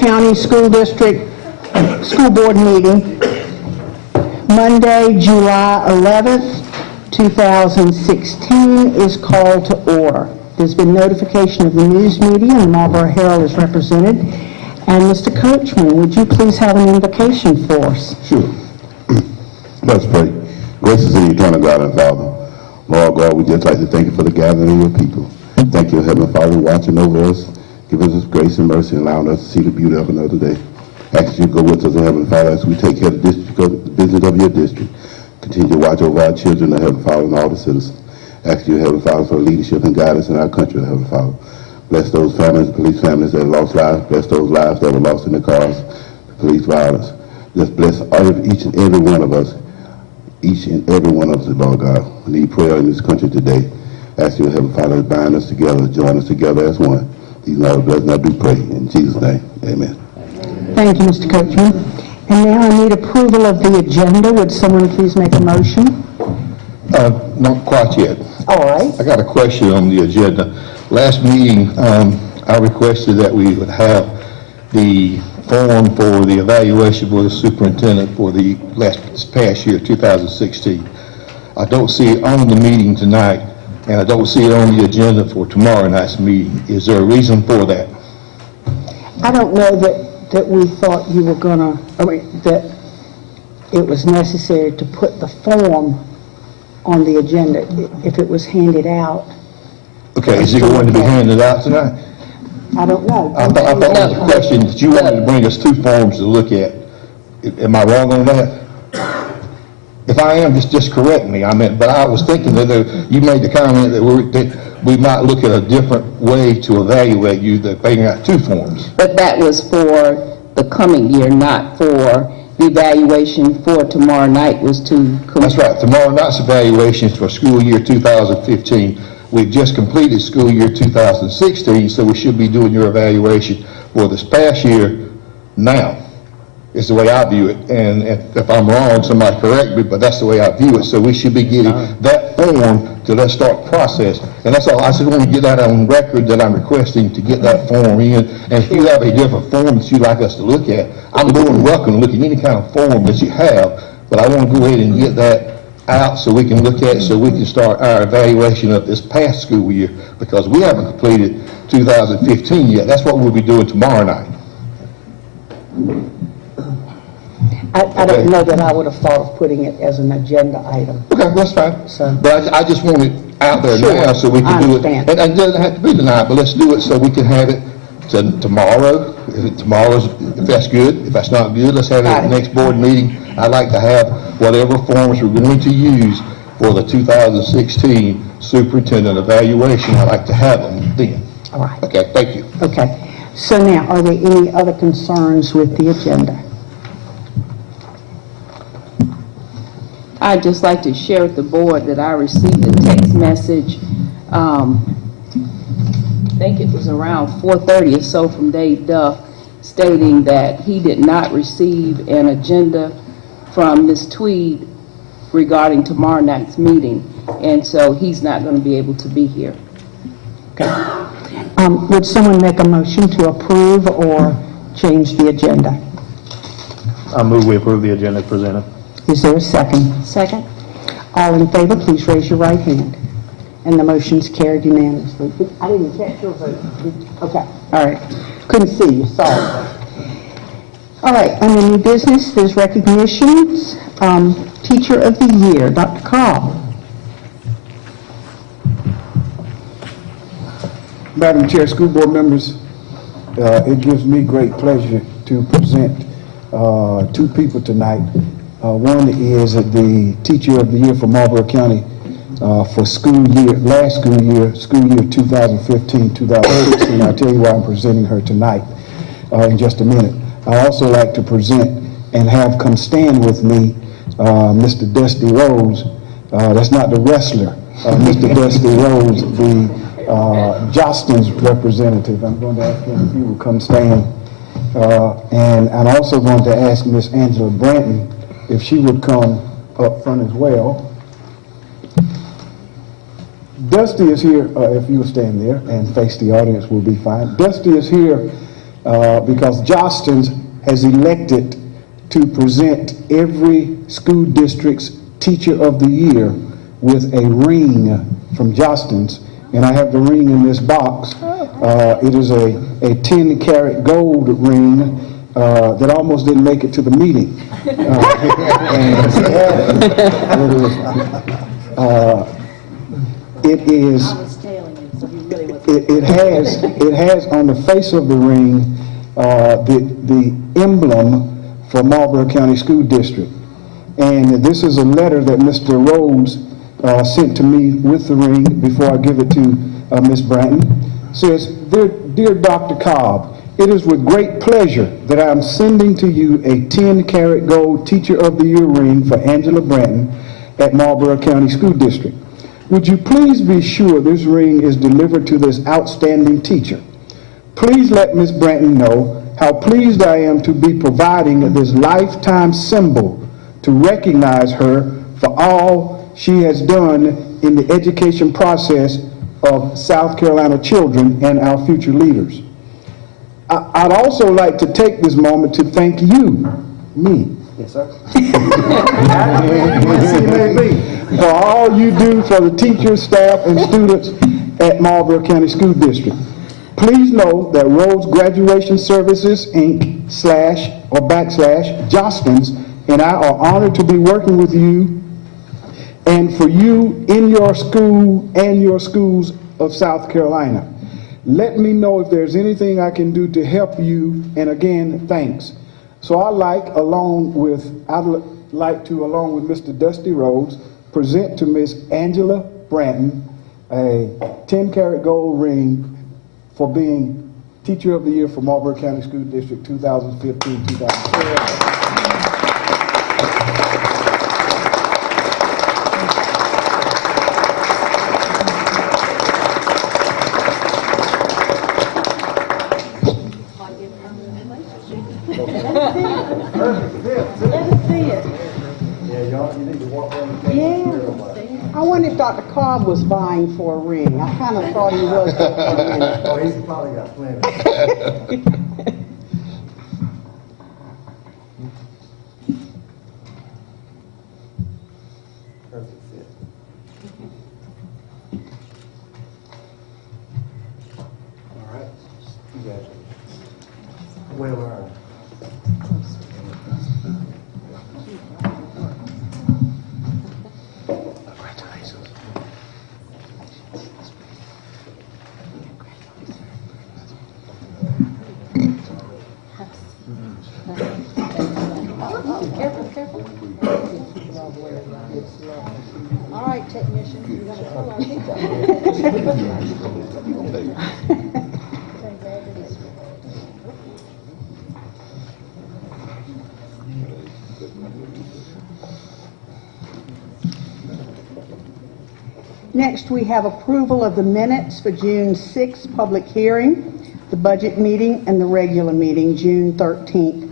County School District School Board meeting, Monday, July 11th, 2016 is called to order. There's been notification of the news media and the Marlboro Herald is represented. And Mr. Coachman, would you please have an invocation for us? Sure. Let's pray. Gracious and eternal God and Father, Lord God, we just like to thank you for the gathering of your people. Thank you, Heavenly Father, watching over us, giving us grace and mercy, and allowing us to see the beauty of another day. Ask you to go with us, Heavenly Father, as we take care of the business of your district. Continue to watch over our children, Heavenly Father, and all the citizens. Ask you, Heavenly Father, for leadership and guidance in our country, Heavenly Father. Bless those families, police families that lost lives. Bless those lives that were lost in the cars, police violence. Just bless each and every one of us. Each and every one of us, Lord God. We need prayer in this country today. Ask you, Heavenly Father, to bind us together, join us together as one. These and all the blessings I do pray. In Jesus' name, amen. Thank you, Mr. Coachman. And now I need approval of the agenda. Would someone please make a motion? Not quite yet. All right. I got a question on the agenda. Last meeting, I requested that we would have the form for the evaluation for the superintendent for the past year, 2016. I don't see it on the meeting tonight, and I don't see it on the agenda for tomorrow night's meeting. Is there a reason for that? I don't know that we thought you were gonna, that it was necessary to put the form on the agenda if it was handed out. Okay, is it going to be handed out tonight? I don't know. I thought that was a question that you wanted to bring us two forms to look at. Am I wrong on that? If I am, just correct me. But I was thinking that you made the comment that we might look at a different way to evaluate you, that bringing out two forms. But that was for the coming year, not for the evaluation for tomorrow night was to... That's right. Tomorrow night's evaluation is for school year 2015. We've just completed school year 2016, so we should be doing your evaluation for this past year now, is the way I view it. And if I'm wrong, somebody correct me, but that's the way I view it. So we should be getting that form to let's start process. And that's all. I just want to get that on record that I'm requesting to get that form in. And if you have a different form that you'd like us to look at, I'm more than welcome to look at any kind of form that you have, but I want to go ahead and get that out so we can look at it, so we can start our evaluation of this past school year, because we haven't completed 2015 yet. That's what we'll be doing tomorrow night. I don't know that I would have thought of putting it as an agenda item. Okay, that's fine. So, but I just want it out there now so we can do it. And it doesn't have to be tonight, but let's do it so we can have it tomorrow. If that's good. If that's not good, let's have it at the next board meeting. I'd like to have whatever forms we're going to use for the 2016 superintendent evaluation. I'd like to have them then. all right. Okay, thank you. Okay. So now, are there any other concerns with the agenda? I'd just like to share with the board that I received a text message, I think it was around 4:30 or so from Dave Duff, stating that he did not receive an agenda from Ms. Tweed regarding tomorrow night's meeting, and so he's not going to be able to be here. Okay. Would someone make a motion to approve or change the agenda? I move we approve the agenda presented. Is there a second? Second. All in favor, please raise your right hand. And the motion's carried unanimously. I didn't catch your vote. Okay, all right. Couldn't see you, sorry. All right, under new business, there's recognitions. Teacher of the Year, Dr. Carl. Madam Chair, school board members, it gives me great pleasure to present two people tonight. One is the Teacher of the Year for Marlboro County for last school year 2015-2016. I'll tell you why I'm presenting her tonight in just a minute. I also like to present and have come stand with me Mr. Dusty Rose. That's not the wrestler. Mr. Dusty Rose, the Jostens representative. I'm going to ask him if he will come stand. And I'm also going to ask Miss Angela Branton if she would come up front as well. Dusty is here, if you will stand there and face the audience will be fine. Dusty is here because Jostens has elected to present every school district's Teacher of the Year with a ring from Jostens, and I have the ring in this box. It is a 10-karat gold ring that almost didn't make it to the meeting. It has on the face of the ring the emblem for Marlboro County School District. And this is a letter that Mr. Rhodes sent to me with the ring before I give it to Ms. Bratton. It says, Dear Dr. Cobb, it is with great pleasure that I am sending to you a 10-karat gold Teacher of the Year ring for Angela Bratton at Marlboro County School District. Would you please be sure this ring is delivered to this outstanding teacher? Please let Ms. Bratton know how pleased I am to be providing this lifetime symbol to recognize her for all she has done in the education process of South Carolina children and our future leaders. I'd also like to take this moment to thank you, me, yes, sir, for all you do for the teachers, staff, and students at Marlboro County School District. Please know that Rhodes Graduation Services, Inc. / Jostens and I are honored to be working with you and for you in your school and your schools of South Carolina. Let me know if there's anything I can do to help you, and again, thanks. So I'd like to, along with Mr. Dusty Rhodes, present to Miss Angela Bratton a 10-karat gold ring for being Teacher of the Year for Marlboro County School District 2015-2016. I wonder if Dr. Cobb was vying for a ring. I kind of thought he was for a minute. Oh, he's probably got plenty. All right. Well earned. All right, technician, you got to pull on Next, we have approval of the minutes for June 6th public hearing, the budget meeting, and the regular meeting, June 13th,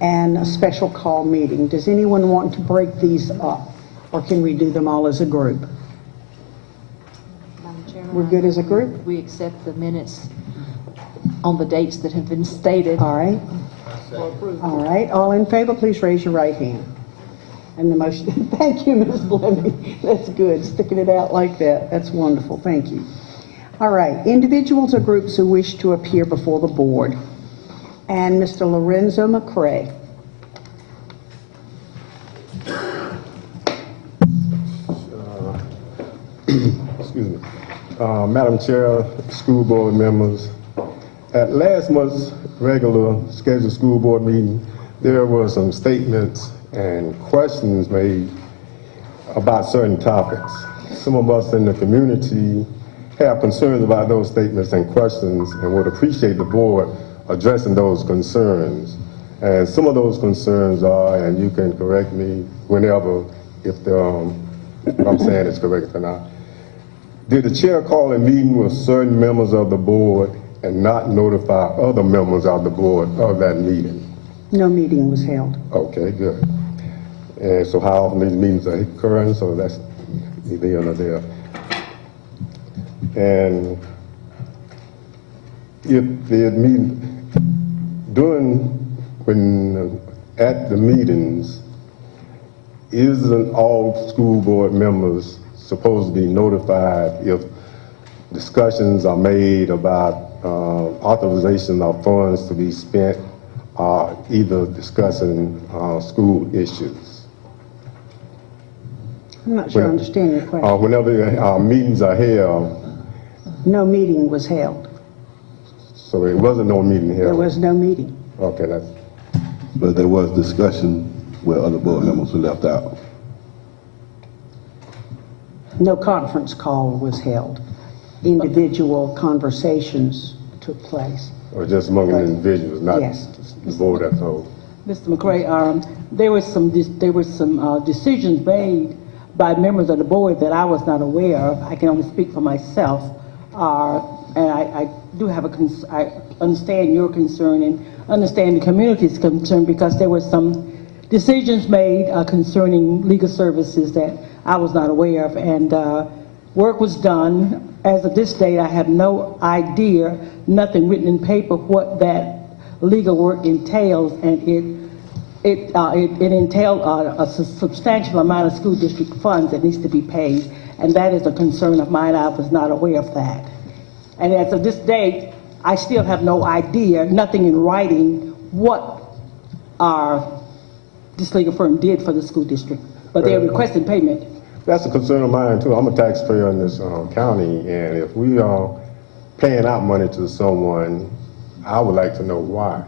and a special call meeting. Does anyone want to break these up, or can we do them all as a group? Madam Chairman, We're good as a group? we accept the minutes on the dates that have been stated. All right. All right, all in favor, please raise your right hand. And the motion, thank you, Ms. Fleming. That's good, sticking it out like that. That's wonderful, thank you. All right, individuals or groups who wish to appear before the board. And Mr. Lorenzo McCray. Excuse me. Madam Chair, school board members, at last month's regular scheduled school board meeting, there were some statements and questions made about certain topics. Some of us in the community have concerns about those statements and questions and would appreciate the board addressing those concerns. And some of those concerns are, and you can correct me whenever if I'm saying it's correct or not. Did the chair call a meeting with certain members of the board and not notify other members of the board of that meeting? No meeting was held. Okay, good. And so how often these meetings are occurring, so that's neither here nor there. And if the meeting, at the meetings, isn't all school board members supposed to be notified if discussions are made about authorization of funds to be spent, either discussing school issues? I'm not sure I understand your question. Whenever meetings are held, No meeting was held. so it wasn't no meeting held? There was no meeting. Okay, that's, But there was discussion where other board members were left out. No conference call was held. Individual conversations took place. or just among individuals, not Yes. the board as a whole? Mr. McCray, there was some decisions made by members of the board that I was not aware of. I can only speak for myself. And I do have I understand your concern and understand the community's concern, because there were some decisions made concerning legal services that I was not aware of. And work was done. As of this date, I have no idea, nothing written in paper, what that legal work entails, and it entailed a substantial amount of school district funds that needs to be paid, and that is a concern of mine. I was not aware of that. And as of this date, I still have no idea, nothing in writing, what this legal firm did for the school district, but they're requesting payment. That's a concern of mine too. I'm a taxpayer in this county, and if we are paying out money to someone, I would like to know why.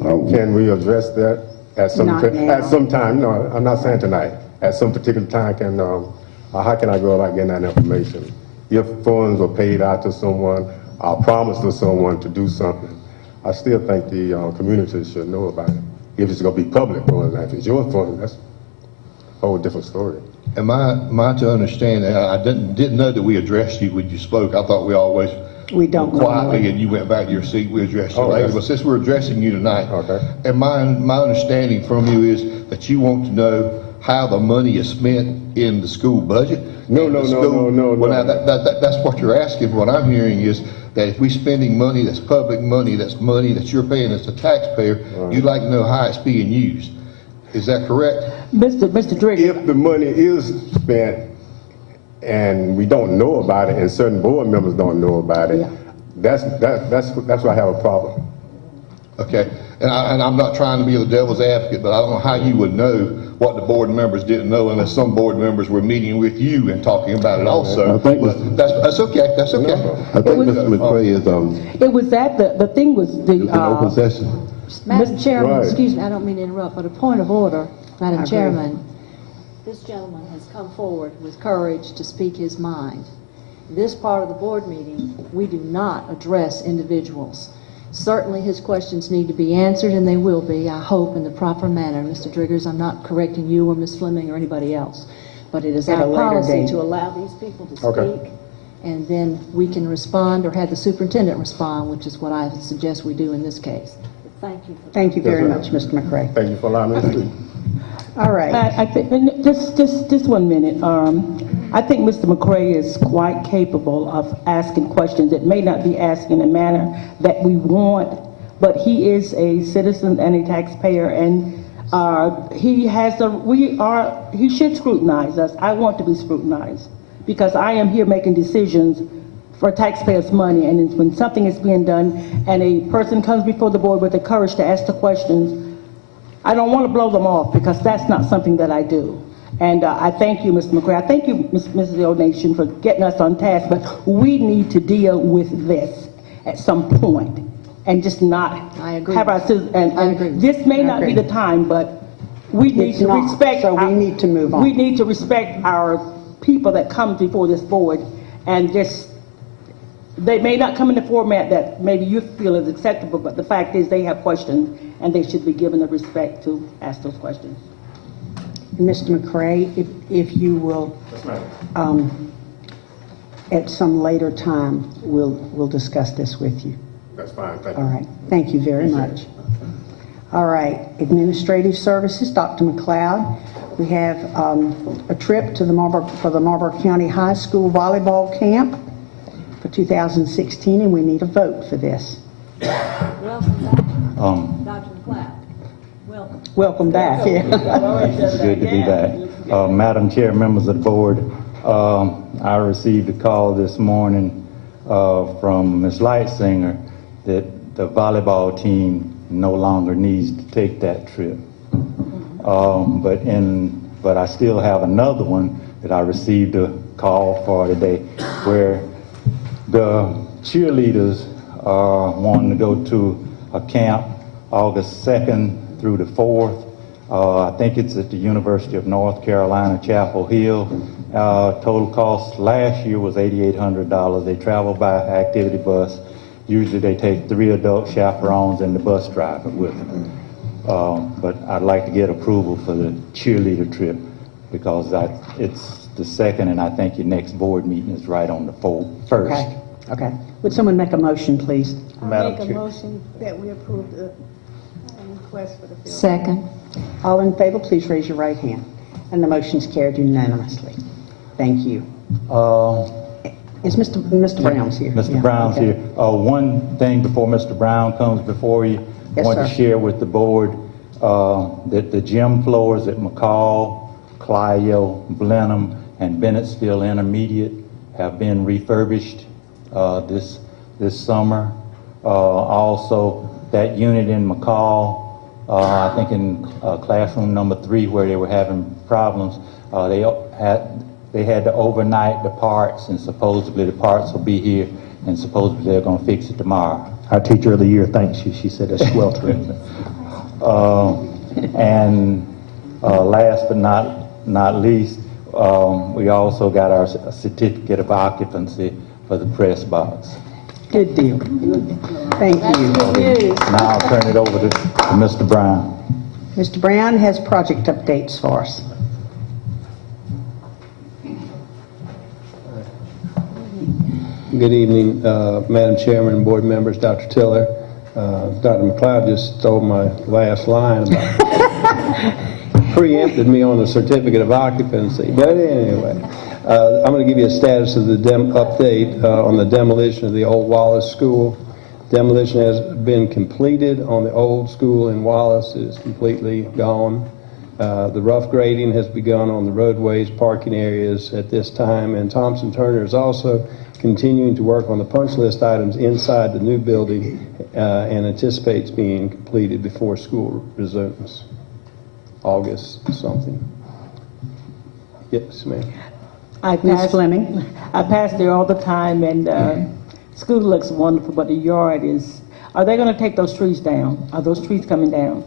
Can we address that at some Not now. at some time? No, I'm not saying tonight. At some particular time, how can I go about getting that information? If funds are paid out to someone, or promised to someone to do something, I still think the community should know about it. If it's going to be public funds, if it's your fund, that's a whole different story. Am I to understand that? I didn't know that we addressed you when you spoke. I thought we always We don't know. quietly, and you went back to your seat, we addressed you Oh, later. yes. But since we're addressing you tonight, Okay. and my understanding from you is that you want to know how the money is spent in the school budget? No. Well, now, that's what you're asking. What I'm hearing is that if we're spending money that's public money, that's money that you're paying as a taxpayer, you'd like to know how it's being used. Is that correct? Mr. Drigger, If the money is spent and we don't know about it, and certain board members don't know about it, Yeah. that's where I have a problem. Okay, and I'm not trying to be the devil's advocate, but I don't know how you would know what the board members didn't know unless some board members were meeting with you and talking about it also. I think But that's okay, that's okay. I think Mr. McCray is it was that, the thing was, in open session. Madam Chairman, Right. excuse me, I don't mean to interrupt, but a point of order, Madam Chairman. This gentleman has come forward with courage to speak his mind. This part of the board meeting, we do not address individuals. Certainly his questions need to be answered, and they will be, I hope, in the proper manner. Mr. Driggers, I'm not correcting you or Ms. Fleming or anybody else, but it is At a our later policy date. to allow these people to Okay. speak, and then we can respond or have the superintendent respond, which is what I suggest we do in this case. But thank you for Thank you very Yes, much, Mr. McCray. Thank you for allowing me to speak. All right. I think, and just 1 minute. I think Mr. McCray is quite capable of asking questions. It may not be asked in a manner that we want, but he is a citizen and a taxpayer, and he should scrutinize us. I want to be scrutinized, because I am here making decisions for taxpayers' money, and when something is being done and a person comes before the board with the courage to ask the questions, I don't want to blow them off, because that's not something that I do. And I thank you, Mr. McCray. I thank you, Mrs. O'Nation, for getting us on task, but we need to deal with this at some point and just not I agree. have our citizens. I agree. And this may not be agree. the time, but we need It's to not, respect. so we need to move on. We need to respect our people that come before this board, and they may not come in the format that maybe you feel is acceptable, but the fact is they have questions, and they should be given the respect to ask those questions. Mr. McCray, if you will, at some later time, we'll discuss this with you. That's fine, thank All you. right. Thank you very much. All right. Administrative Services, Dr. McLeod. We have a trip to the Marlboro County High School Volleyball Camp for 2016, and we need a vote for this. Welcome back, Dr. McLeod. Welcome. Welcome back, yeah. It's good to be back. Madam Chair, members of the board, I received a call this morning from Ms. Lightsinger that the volleyball team no longer needs to take that trip. But I still have another one that I received a call for today, where the cheerleaders are wanting to go to a camp August 2nd through the 4th. I think it's at the University of North Carolina, Chapel Hill. Total cost last year was $8,800. They travel by activity bus. Usually they take 3 adult chaperones and the bus driver with them. But I'd like to get approval for the cheerleader trip, because it's the 2nd, and I think your next board meeting is right on the 1st. Okay, okay. Would someone make a motion, please? Madam Make a Chair. motion that we approve the request for the field. Second. All in favor, please raise your right hand. And the motion's carried unanimously. Thank you. Is Mr. Brown's here? Mr. Yeah, Brown's okay. here. One thing before Mr. Brown comes before you, I Yes, want to sir. share with the board that the gym floors at McCall, Clio, Blenheim, and Bennettsville Intermediate have been refurbished this summer. Also, that unit in McCall, I think in classroom number 3, where they were having problems, they had to overnight the parts, and supposedly the parts will be here, and supposedly they're going to fix it tomorrow. Our teacher of the year thanks you. She said it's sweltering. And last but not least, we also got our certificate of occupancy for the press box. Good deal. Thank you. Now I'll turn it over to Mr. Brown. Mr. Brown has project updates for us. Good evening, Madam Chairman and board members, Dr. Tiller. Dr. McLeod just stole my last line about preempted me on the certificate of occupancy. But anyway, I'm going to give you a status of the update on the demolition of the old Wallace School. Demolition has been completed on the old school in Wallace. It is completely gone. The rough grading has begun on the roadways, parking areas at this time, and Thompson Turner is also continuing to work on the punch list items inside the new building and anticipates being completed before school resumes. August something. Yes, ma'am. Ms. Fleming? I pass there all the time, and school looks wonderful, but the yard is, are they going to take those trees down? Are those trees coming down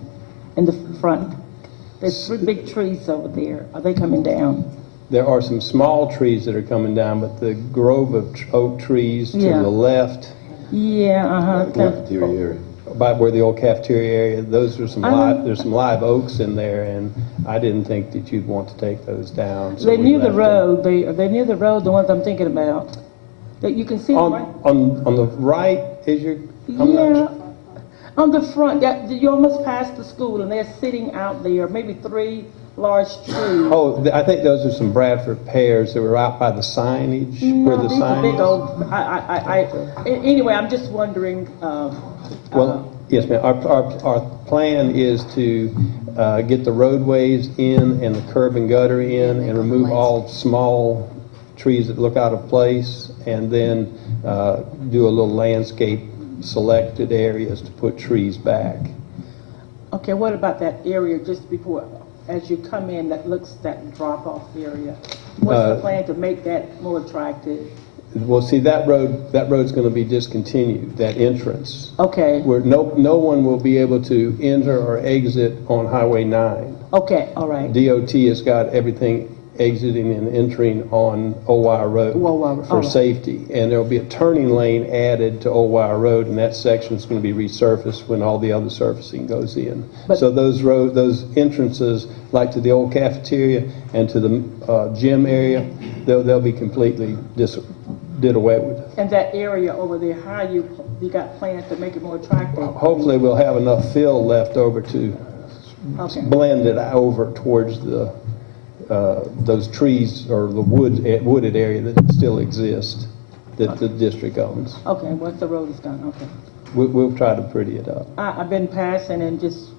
in the front? There's 3 big trees over there. Are they coming down? There are some small trees that are coming down, but the grove of oak trees to Yeah. the left, Yeah, Cafeteria area. by where the old cafeteria area, those are some Uh-huh. there's some live oaks in there, and I didn't think that you'd want to take those down. So They're we near the left them. road. They're near the road, the ones I'm thinking about. That you can see them, right? On the right is your, I'm Yeah, not, on the front, you almost passed the school, and they're sitting out there, maybe 3 large trees. I think those are some Bradford pears that were out by the signage, where the These are sign big is. old, anyway, I'm just wondering, Well, yes, ma'am. Our plan is to get the roadways in and the curb and gutter in and remove all small trees that look out of place, and then do a little landscape selected areas to put trees back. okay, what about that area just before, as you come in, that drop-off area? What's the plan to make that more attractive? Well, see, that road's going to be discontinued, that entrance. Okay, Where no one will be able to enter or exit on Highway 9. okay, all right. DOT has got everything exiting and entering on Old Wire Road Old Wire, for all right. safety. And there'll be a turning lane added to Old Wire Road, and that section's going to be resurfaced when all the other surfacing goes in. But- So those entrances, like to the old cafeteria and to the gym area, they'll be completely did away with. And that area over there, how you got plans to make it more attractive? Hopefully, we'll have enough fill left over to Okay. blend it over towards those trees or the wooded area that still exists that the district owns. Okay, once the road is done, okay. We'll try to pretty it up. I've been passing and just,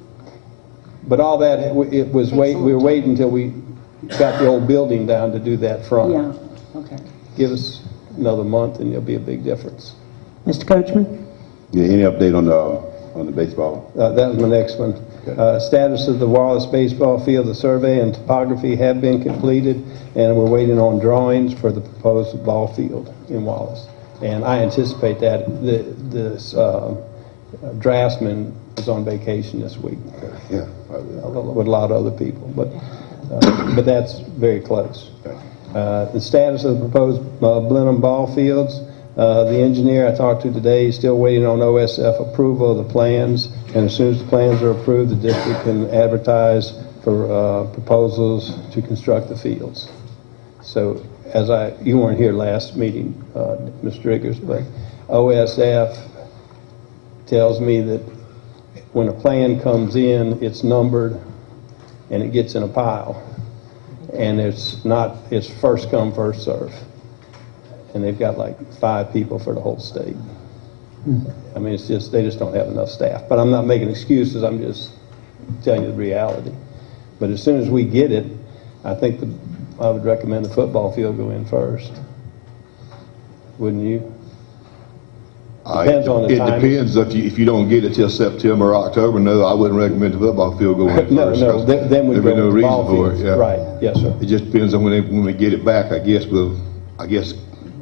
But all that, it was we were waiting until we got the old building down to do that front. yeah, okay. Give us another month and there'll be a big difference. Mr. Coachman? Yeah, any update on the baseball? That was my next one. Status of the Wallace baseball field, the survey and topography have been completed, and we're waiting on drawings for the proposed ball field in Wallace. And I anticipate that this draftsman is on vacation this week. Yeah. With a lot of other people, but that's very close. The status of the proposed Blenheim ball fields, the engineer I talked to today is still waiting on OSF approval of the plans, and as soon as the plans are approved, the district can advertise for proposals to construct the fields. So you weren't here last meeting, Mr. Riggers, but OSF tells me that when a plan comes in, it's numbered and it gets in a pile. And it's first come, first serve. And they've got like 5 people for the whole state. I mean, they just don't have enough staff. But I'm not making excuses, I'm just telling you the reality. But as soon as we get it, I think I would recommend the football field go in first. Wouldn't you? Depends on the timing. It depends if you don't get it till September or October. No, I wouldn't recommend the football field go in first. No, then we there'd be no go with the reason ball for it. fields. Yeah. Right, yes, sir. It just depends on when we get it back. I guess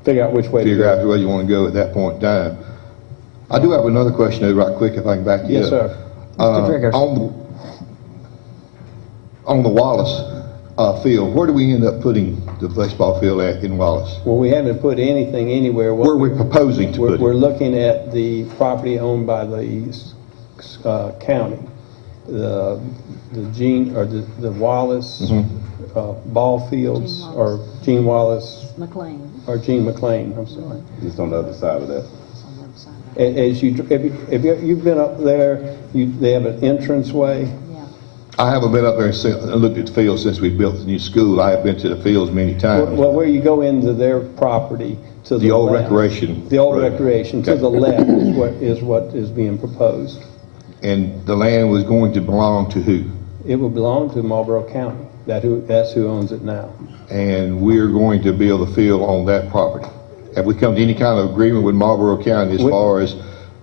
Figure out which way to figure out go. the way you want to go at that point in time. I do have another question though, right quick, if I can back you Yes, up. sir. Mr. Triggers. On the Wallace field, where do we end up putting the baseball field at in Wallace? Well, we haven't put anything anywhere. Where are we proposing to put We're it? looking at the property owned by the county, the Wallace ball fields, Gene or Gene Wallace, McLean. or Gene McLean, I'm sorry. Just on the other side of that. It's on the other side. As you've been up there, they have an entranceway. Yeah. I haven't been up there and looked at the field since we built the new school. I have been to the fields many times. Well, where you go into their property to the The old left. recreation. The old road. recreation, to Okay. the left is what is being proposed. And the land was going to belong to who? It will belong to Marlboro County. That's who owns it now. And we're going to build a field on that property. Have we come to any kind of agreement with Marlboro County as far as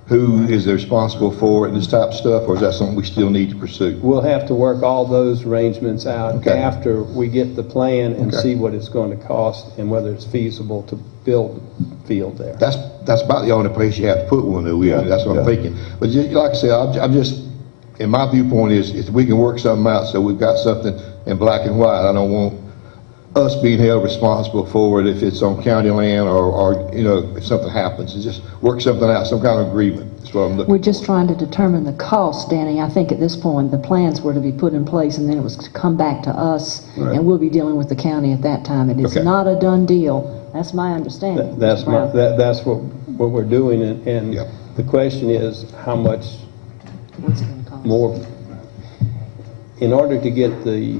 who is responsible for it and this type of stuff, or is that something we still need to pursue? We'll have to work all those arrangements out Okay. after we get the plan and Okay. see what it's going to cost and whether it's feasible to build a field there. That's about the only place you have to put one, though. That's what I'm thinking. But just, like I said, I'm just, in my viewpoint is we can work something out so we've got something in black and white. I don't want us being held responsible for it if it's on county land or if something happens. It's just work something out, some kind of agreement. That's what I'm looking We're just trying to determine the cost, Danny. I think at this point, the plans were to be put in place, and then it was to come back to us, Right. and we'll be dealing with the county at that time. It is Okay. not a done deal. That's my understanding. That's Mr. Brown. that's what we're doing, and Yeah. the question is how much What's it going to cost? more. In order to get the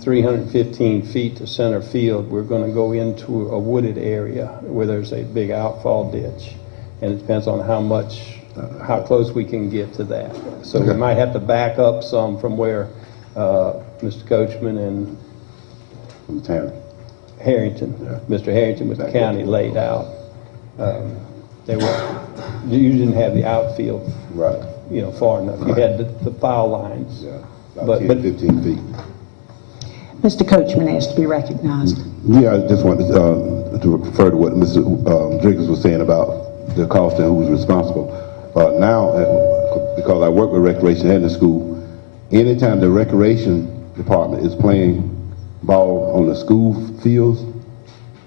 315 feet to center field, we're going to go into a wooded area where there's a big outfall ditch, and it depends on how close we can get to that. So we Okay. might have to back up some from where Mr. Coachman and Terry. Harrington, Yeah. Mr. Harrington with the county laid out. You didn't have the outfield, Right. far enough. You had the foul lines. Yeah. But- About 10, 15 feet. Mr. Coachman asked to be recognized. Yeah, I just wanted to refer to what Mr. Driggers was saying about the cost and who's responsible. Now, because I work with recreation and the school, anytime the recreation department is playing ball on the school fields,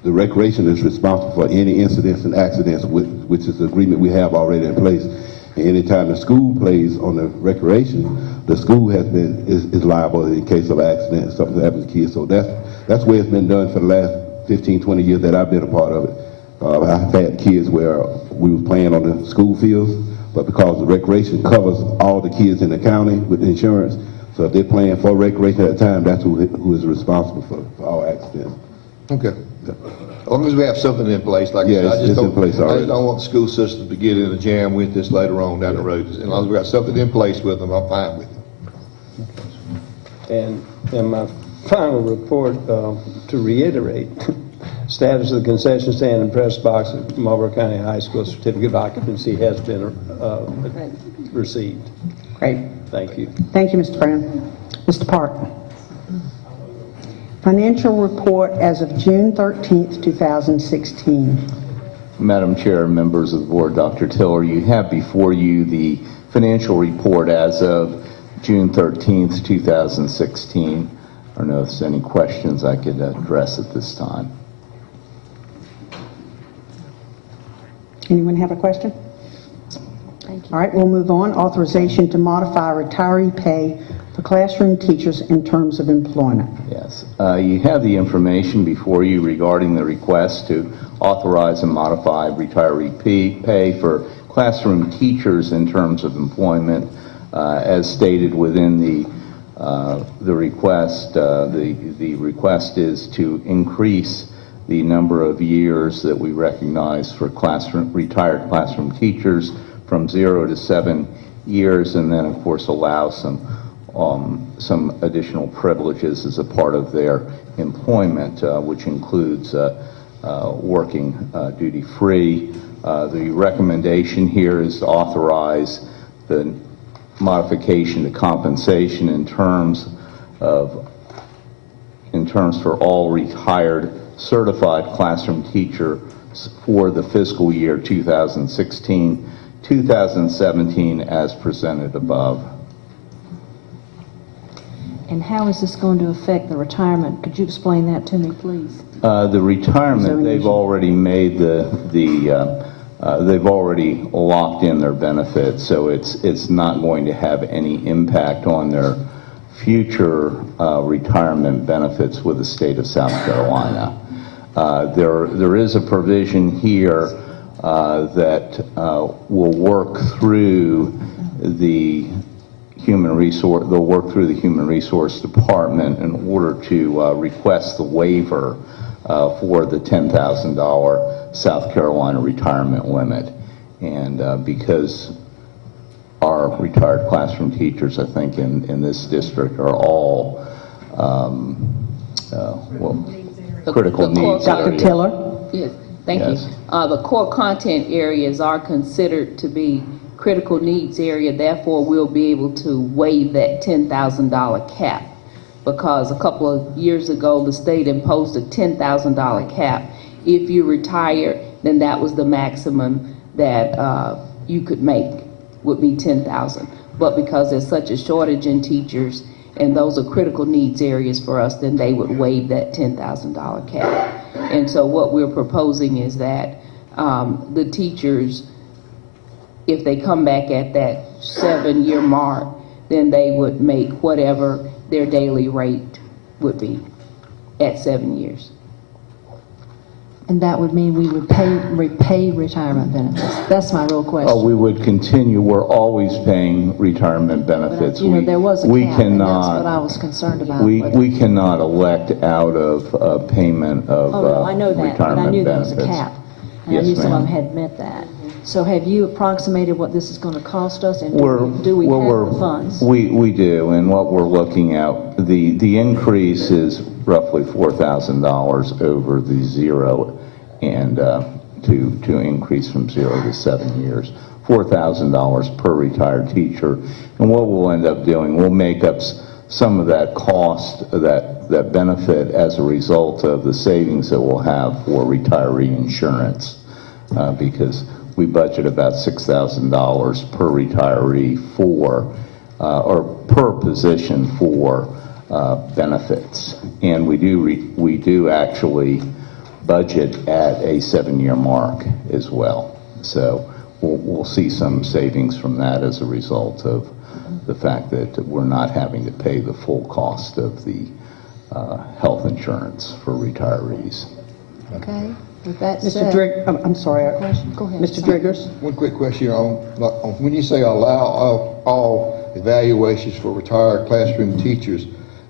the recreation is responsible for any incidents and accidents, which is the agreement we have already in place. And anytime the school plays on the recreation, the school is liable in case of accident, something happens to kids. So that's the way it's been done for the last 15, 20 years that I've been a part of it. I've had kids where we were playing on the school fields, but because the recreation covers all the kids in the county with insurance, so if they're playing for recreation at the time, that's who is responsible for all accidents. Okay. As long as we have something in place, like I Yeah, said, I it's just in don't, place I already. just don't want the school system to get in a jam with this later on down the road. As long as we got something in place with them, I'm fine with it. And my final report, to reiterate, status of the concession stand and press box at Marlboro County High School certificate of occupancy has been received. Great. Thank you. Thank you, Mr. Brown. Mr. Park. Financial report as of June 13th, 2016. Madam Chair, members of the board, Dr. Tiller, you have before you the financial report as of June 13th, 2016. I don't know if there's any questions I could address at this time. Anyone have a question? Thank you. All right, we'll move on. Authorization to modify retiree pay for classroom teachers in terms of employment. Yes. You have the information before you regarding the request to authorize and modify retiree pay for classroom teachers in terms of employment. As stated within the request, the request is to increase the number of years that we recognize for retired classroom teachers from 0 to 7 years, and then of course allow some additional privileges as a part of their employment, which includes working duty-free. The recommendation here is to authorize the modification to compensation in terms for all retired certified classroom teachers for the fiscal year 2016-2017 as presented above. And how is this going to affect the retirement? Could you explain that to me, please? The retirement, they've already made they've already locked in their benefits, so it's not going to have any impact on their future retirement benefits with the state of South Carolina. There is a provision here that will work through the human resource department in order to request the waiver for the $10,000 South Carolina retirement limit. And because our retired classroom teachers, I think, in this district are all critical needs Dr. areas. Tiller? Yes, thank you. Yes. The core content areas are considered to be critical needs area, therefore we'll be able to waive that $10,000 cap. Because a couple of years ago, the state imposed a $10,000 cap. If you retire, then that was the maximum that you could make, would be $10,000. But because there's such a shortage in teachers, and those are critical needs areas for us, then they would waive that $10,000 cap. And so what we're proposing is that the teachers, if they come back at that 7-year mark, then they would make whatever their daily rate would be at 7 years. And that would mean we would repay retirement benefits. That's my real question. Oh, we would continue. We're always paying retirement benefits. But, there was a cap, and that's cannot, what I was concerned about. we cannot elect out of payment of no, I know that, but I knew there was a benefits. cap. And Yes, I knew some of ma'am. them had met that. So have you approximated what this is going to cost us, and do we Well, have the funds? We do, and what we're looking at, the increase is roughly $4,000 over the 0 and to increase from 0 to 7 years. $4,000 per retired teacher. And what we'll end up doing, we'll make up some of that cost, that benefit as a result of the savings that we'll have for retiree insurance, because we budget about $6,000 per retiree for, or per position for benefits. And we do actually budget at a 7-year mark as well. So we'll see some savings from that as a result of the fact that we're not having to pay the full cost of the health insurance for retirees. Okay, with that Mr. said. I'm sorry. Question? Go ahead. Mr. Driggers? One quick question on when you say allow all evaluations for retired classroom teachers,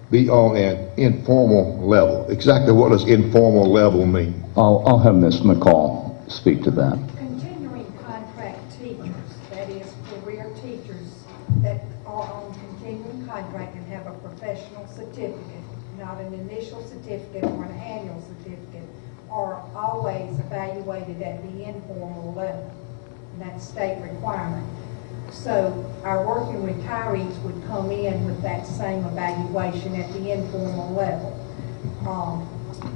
be on an informal level. Exactly what does informal level mean? I'll have Ms. McCall speak to that. Continuing contract teachers, that is career teachers that are on continuing contract and have a professional certificate, not an initial certificate or an annual certificate, are always evaluated at the informal level. And that's state requirement. So our working retirees would come in with that same evaluation at the informal level.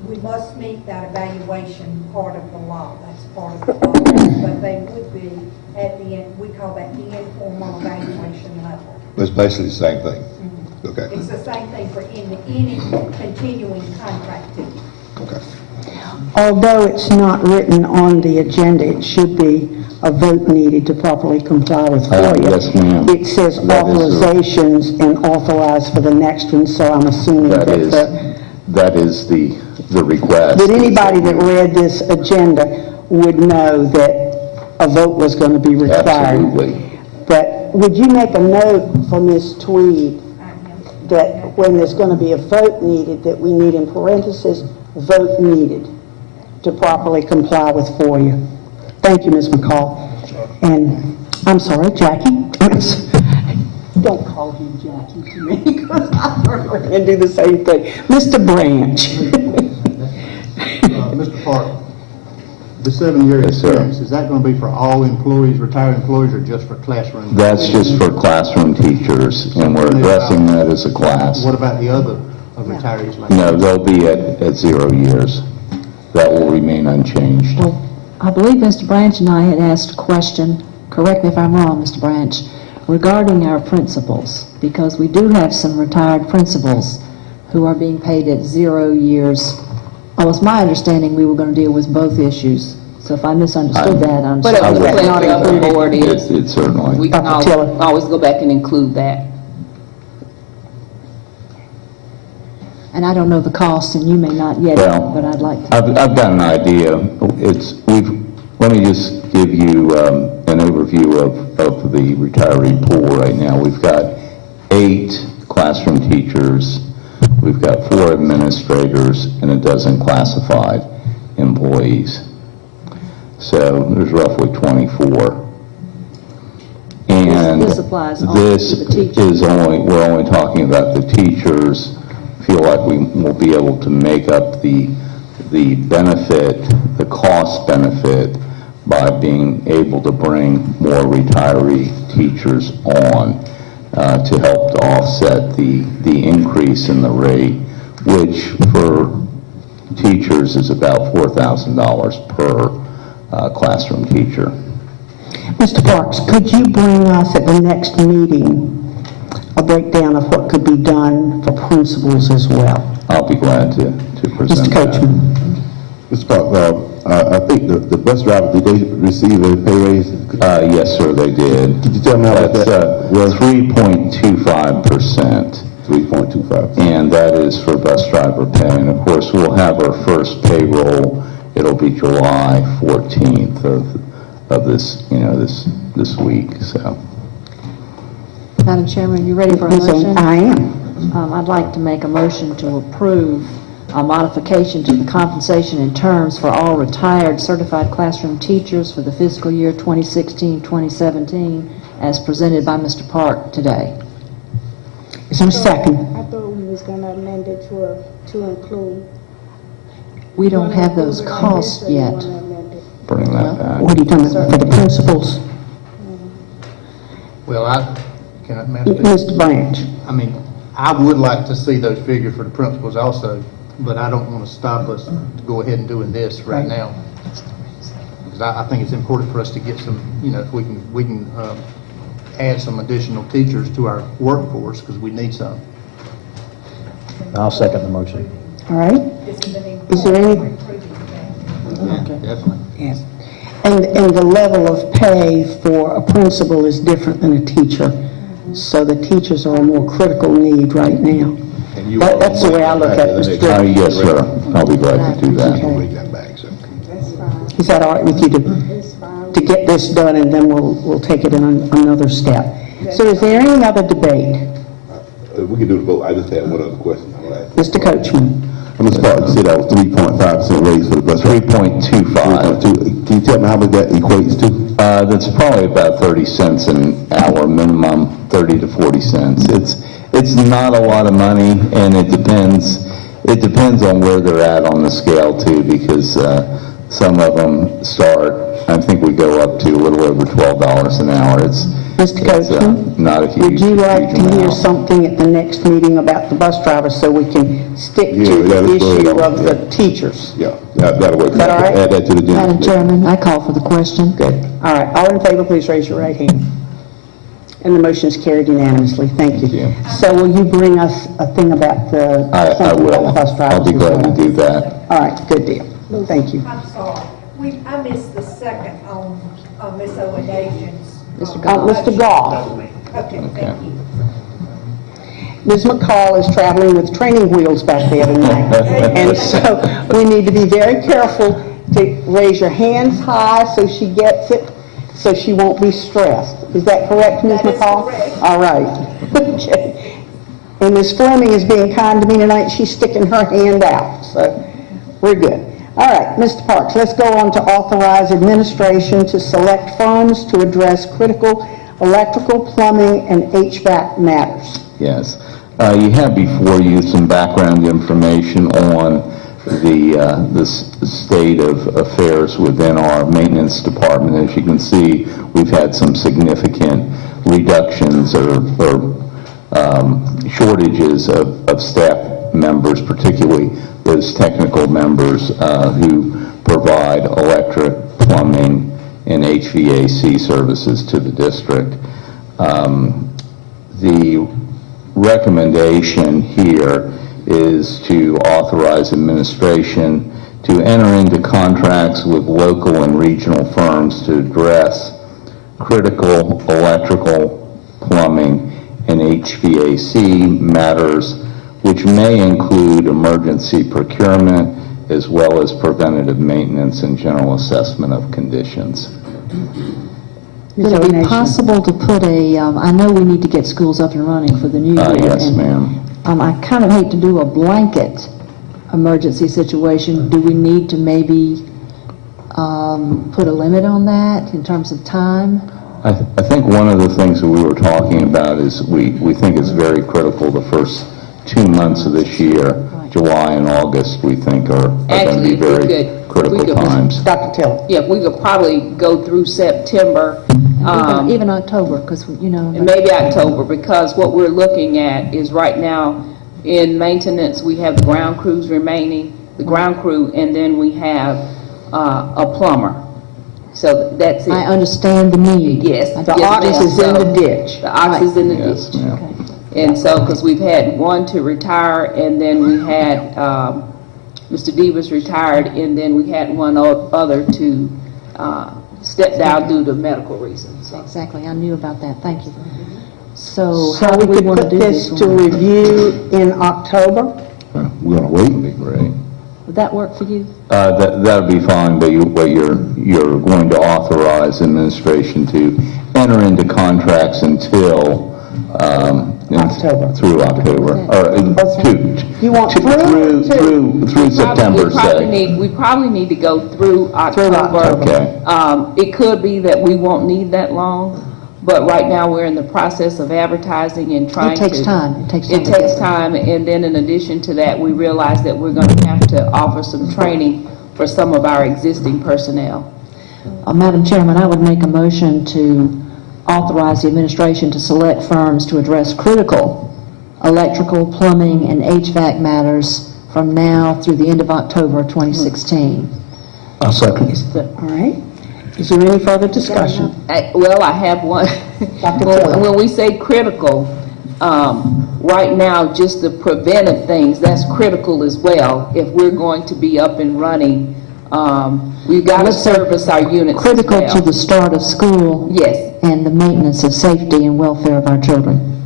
We must meet that evaluation part of the law. That's part of the law. But they would be at the end, we call that the informal evaluation level. It's basically the same thing. Mm-hmm. Okay. It's the same thing for any continuing contract teacher. Okay. Although it's not written on the agenda, it should be a vote needed to properly comply with FOIA. Yes, ma'am. It says That is authorizations and authorize for the next one, so I'm assuming that That is the request. that anybody that read this agenda would know that a vote was going to be required. Absolutely. But would you make a note for Ms. Tweed that when there's going to be a vote needed, that we need in parentheses, vote needed to properly comply with FOIA? Thank you, Ms. McCall. And I'm sorry, Jackie. Don't call him Jackie to me, because I can do the same thing. Mr. Branch. Mr. Park, the 7-year Yes, sir. experience, is that going to be for all employees, retired employees, or just for classroom? That's just for classroom teachers, and we're addressing that as a class. What about the other retirees? Like No, they'll be at 0 years. That will remain unchanged. Well, I believe Mr. Branch and I had asked a question, correct me if I'm wrong, Mr. Branch, regarding our principals, because we do have some retired principals who are being paid at 0 years. It was my understanding we were going to deal with both issues. So if I misunderstood that, I'm sorry. Whatever the pleasure of the board is, It certainly. we can Dr. Tiller. always go back and include that. And I don't know the cost, and you may not yet, Well, but I'd like to. I've got an idea. Let me just give you an overview of the retiree pool right now. We've got 8 classroom teachers, we've got 4 administrators, and a dozen classified employees. So there's roughly 24. And This applies only this to the teachers. we're only talking about the teachers. Feel like we will be able to make up the benefit, the cost benefit, by being able to bring more retiree teachers on to help to offset the increase in the rate, which for teachers is about $4,000 per classroom teacher. Mr. Parks, could you bring us at the next meeting a breakdown of what could be done for principals as well? I'll be glad to present Mr. that. Coachman. Mr. Park, I think the bus driver, did they receive a pay raise? Yes, sir, they did. Could you tell me how That's that was? 3.25%. 3.25. And that is for bus driver pay. And of course, we'll have our first payroll. It'll be July 14th of this, this week, so. Madam Chairman, you ready for a Ms. motion? I am. I'd like to make a motion to approve a modification to the compensation and terms for all retired certified classroom teachers for the fiscal year 2016-2017 as presented by Mr. Park today. Is there a second? I thought we was going to amend it to include. We don't have those costs yet. Bring that back. What are you talking about for the principals? Well, can I, Madam Speaker? Mr. Branch. I mean, I would like to see those figures for the principals also, but I don't want to stop us to go ahead and doing this right now. Because I think it's important for us to get some, if we can add some additional teachers to our workforce, because we need some. I'll second the motion. All right. Is there any? Okay. Definitely. Yes. And the level of pay for a principal is different than a teacher. So the teachers are a more critical need right now. That's the way I look at it, Mr. Chairman. Yes, sir. I'll be glad to do that. Bring that back, so. Is that all right with you to get this done, and then we'll take it in another step? So is there any other debate? We can do the vote. I just had one other question. Mr. Coachman. Mr. Park, you said that was 3.5% raise for the bus. 3.25. Can you tell me how much that equates to? That's probably about 30 cents an hour, minimum 30 to 40 cents. It's not a lot of money, and it depends on where they're at on the scale too, because some of them start, I think we go up to a little over $12 an hour. Mr. Coachman, not a huge would you like to huge hear amount. something at the next meeting about the bus drivers so we can stick to the let's go issue ahead. of the teachers? Yeah, that'll work. Is that all right? Add that to the agenda. Madam Chairman, I call for the question. Good. All right, all in favor, please raise your right hand. And the motion is carried unanimously. Thank you. Thank you. So will you bring us a thing about the, I something about the will. bus drivers? I'll be glad to do that. All right, good deal. Thank you. I'm sorry. I missed the second on Ms. O'Adacian's. Mr. Goff. Okay, thank you. Ms. McCall is traveling with training wheels back there tonight. And so we need to be very careful to raise your hands high so she gets it, so she won't be stressed. Is that correct, Ms. That is McCall? correct. All right. Okay. And Ms. Fleming is being kind to me tonight. She's sticking her hand out, so we're good. All right, Mr. Parks, let's go on to authorize administration to select firms to address critical electrical, plumbing, and HVAC matters. Yes. You have before you some background information on the state of affairs within our maintenance department. As you can see, we've had some significant reductions or shortages of staff members, particularly those technical members who provide electric, plumbing, and HVAC services to the district. The recommendation here is to authorize administration to enter into contracts with local and regional firms to address critical electrical, plumbing, and HVAC matters, which may include emergency procurement as well as preventative maintenance and general assessment of conditions. Would it be possible to put I know we need to get schools up and running for the new year. Yes, and, ma'am. I kind of hate to do a blanket emergency situation. Do we need to maybe put a limit on that in terms of time? I think one of the things that we were talking about is we think it's very critical the first 2 months of this year, right. July and August, we think are going to be very critical times. Dr. Tiller. Yeah, we could probably go through September. Even October, because, you know. And maybe October, because what we're looking at is right now in maintenance, we have the ground crews remaining, the ground crew, and then we have a plumber. So that's it. I understand the need. Yes. The ox is in the ditch. The ox is in the ditch. Yeah. And so, because we've had one to retire, and then we had Mr. Divas retired, and then we had one other to step down due to medical reasons. So. Exactly, I knew about that, thank you. So So how do we we could want to put do this this to one? review in October? We're going to wait. That'd be great. Would that work for you? That'd be fine, but you're going to authorize administration to enter into contracts until October. through October, or You want through September, say. We probably need to go through October. Okay. It could be that we won't need that long, but right now we're in the process of advertising and trying to. It takes time. It takes time, and then in addition to that, we realize that we're going to have to offer some training for some of our existing personnel. Madam Chairman, I would make a motion to authorize the administration to select firms to address critical electrical, plumbing, and HVAC matters from now through the end of October 2016. I'll second. All right. Is there any further discussion? Well, I have one. When we say critical, right now, just the preventive things, that's critical as well. If we're going to be up and running, we've got to service our units as Critical well. to the start of school. Yes. And the maintenance of safety and welfare of our children.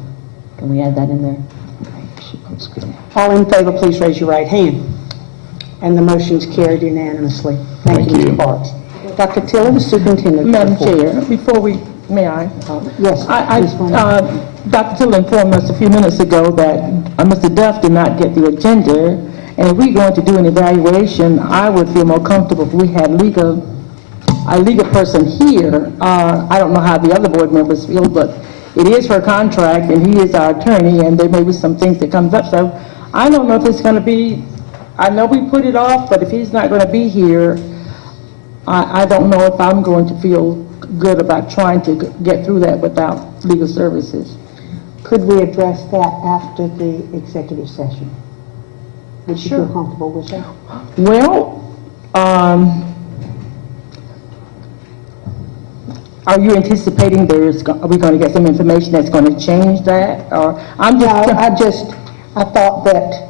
Can we add that in there? That's good. All in favor, please raise your right hand. And the motion's carried unanimously. Thank you, Mr. Parks. Dr. Tiller, the superintendent. Madam report. Chair, before we, may I? Yes. Ms. Bryant. Dr. Tiller informed us a few minutes ago that Mr. Duff did not get the agenda, and if we're going to do an evaluation, I would feel more comfortable if we had a legal person here. I don't know how the other board members feel, but it is her contract, and he is our attorney, and there may be some things that comes up, so I don't know if it's going to be, I know we put it off, but if he's not going to be here, I don't know if I'm going to feel good about trying to get through that without legal services. Could we address that after the executive session? Would you feel comfortable with that? Well, are you anticipating are we going to get some information that's going to change that? Or I thought that,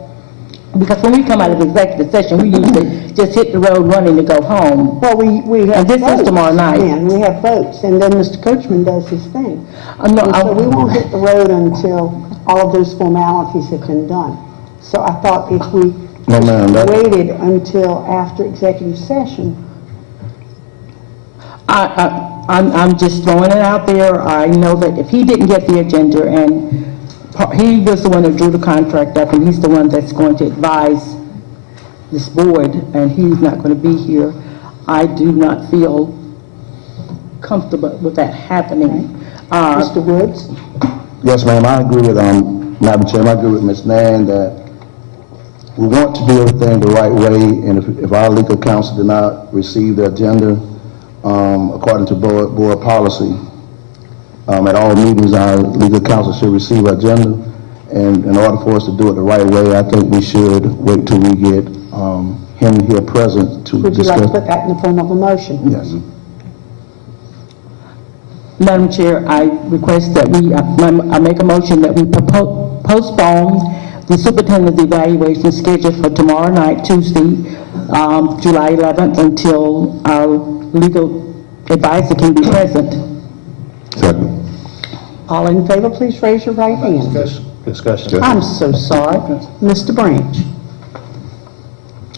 because when we come out of executive session, we usually just hit the road running to go home. Well, we have and this votes, is tomorrow night. And we have votes, and then Mr. Coachman does his thing. So we won't hit the road until all of those formalities have been done. So I thought if we waited until after executive session. I'm just throwing it out there. I know that if he didn't get the agenda, and he was the one that drew the contract up, and he's the one that's going to advise this board, and he's not going to be here, I do not feel comfortable with that happening. Mr. Woods? Yes, ma'am, I agree with, Madam Chairman, I agree with Ms. Nan that we want to do everything the right way, and if our legal counsel did not receive the agenda, according to board policy, at all meetings, our legal counsel should receive our agenda, and in order for us to do it the right way, I think we should wait till we get him here present to discuss. Would you like to put that in the form of a motion? Yes. Madam Chair, I request that I make a motion that we postpone the superintendent's evaluation scheduled for tomorrow night, Tuesday, July 11th, until our legal advisor can be present. Second. All in favor, please raise your right hand. Discussion. I'm so sorry. Mr. Branch.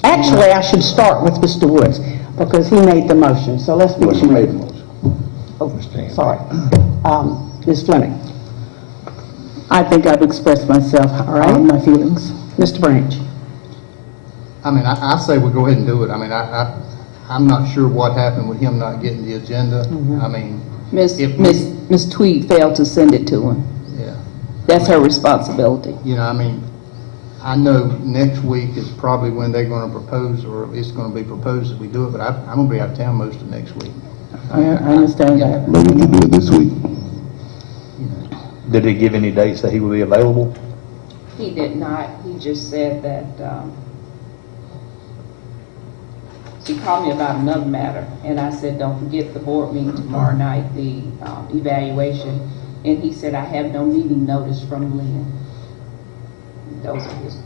Actually, I should start with Mr. Woods, because he made the motion, so let's be Well, she clear. made the motion. Oh, sorry. Ms. Fleming. I think I've expressed myself, my feelings. Mr. Branch. I mean, I say we go ahead and do it. I mean, I'm not sure what happened with him not getting the agenda. I mean, Ms. Tweed failed to send it to him. yeah. That's her responsibility. You know, I mean, I know next week is probably when they're going to propose, or it's going to be proposed that we do it, but I'm going to be out of town most of next week. I understand that. Maybe we can do it this week. Did he give any dates that he would be available? He did not. He just said that, he called me about another matter, and I said, don't forget the board meeting tomorrow night, the evaluation. And he said, I have no meeting notice from Lynn. Those are his